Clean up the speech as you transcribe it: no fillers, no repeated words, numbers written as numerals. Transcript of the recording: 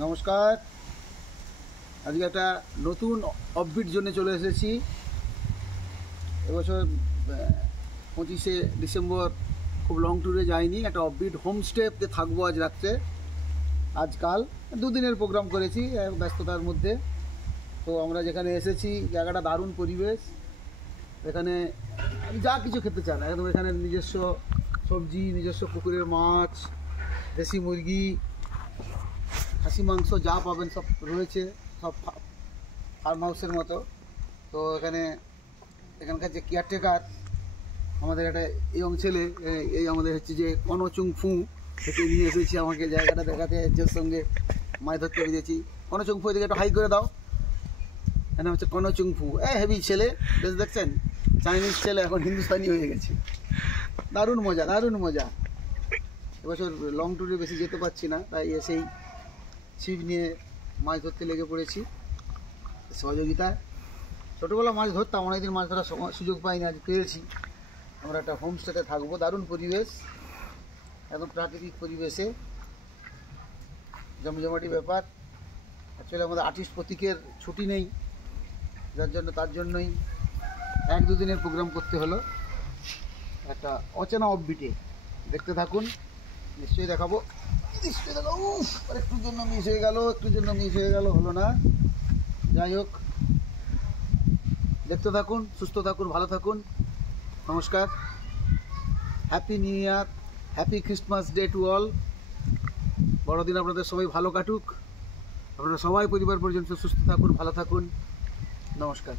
নমস্কার। আজকে একটা নতুন অফবিট জন্য চলে এসেছি। এবছর 25শে ডিসেম্বর খুব লং ট্যুরে যাইনি, একটা অফবিট হোমস্টেতে থাকবো আজ রাত্রে। আজকাল দুদিনের প্রোগ্রাম করেছি ব্যস্ততার মধ্যে। তো আমরা যেখানে এসেছি জায়গাটা দারুণ পরিবেশ, এখানে যা কিছু খেতে চান একদম, এখানে নিজস্ব সবজি, নিজস্ব পুকুরের মাছ, দেশি মুরগি, খাসি মাংস যা পাবেন সব রয়েছে, সব ফার্ম হাউসের মতো। তো এখানকার যে কেয়ারটেকার আমাদের একটা ইয়ং ছেলে, এই আমাদের হচ্ছে যে কনচুং ফু থেকে নিয়ে এসেছি আমাকে জায়গাটা দেখাতে, এর সঙ্গে মাছ ধরতে বেরিয়েছি। কনচুং ফু এদিকে একটু হাই করে দাও। এখানে হচ্ছে কনচুং ফু, হেভি ছেলে, বেশ দেখছেন, চাইনিজ ছেলে এখন হিন্দুস্তানি হয়ে গেছে। দারুণ মজা, দারুণ মজা। এবছর লং ট্যুরে বেশি যেতে পারছি না, তাই এসেই ছিপ নিয়ে মাছ ধরতে লেগে পড়েছি সহযোগিতায়। ছোটোবেলা মাছ ধরতাম, অনেকদিন মাছ ধরার সুযোগ পাইনি, আজ পেয়েছি। আমরা একটা হোমস্টেতে থাকবো, দারুণ পরিবেশ, একদম প্রাকৃতিক পরিবেশে, জমজমাটি ব্যাপার। অ্যাকচুয়ালি আমাদের আর্টিস্ট প্রতীকের ছুটি নেই, তার জন্যই 1-2 দিনের প্রোগ্রাম করতে হলো একটা অচেনা অফবিটে। দেখতে থাকুন, নিশ্চয়ই দেখাবো, নিশ্চয়ই দেখাবো। একটুর জন্য মিস হয়ে গেল, হলো না। যাই হোক, দেখতে থাকুন, সুস্থ থাকুন, ভালো থাকুন। নমস্কার, happy new year, happy Christmas day to all. বড়দিন আপনাদের সবাই ভালো কাটুক, আপনারা সবাই পরিবার পর্যন্ত সুস্থ থাকুন, ভালো থাকুন। নমস্কার।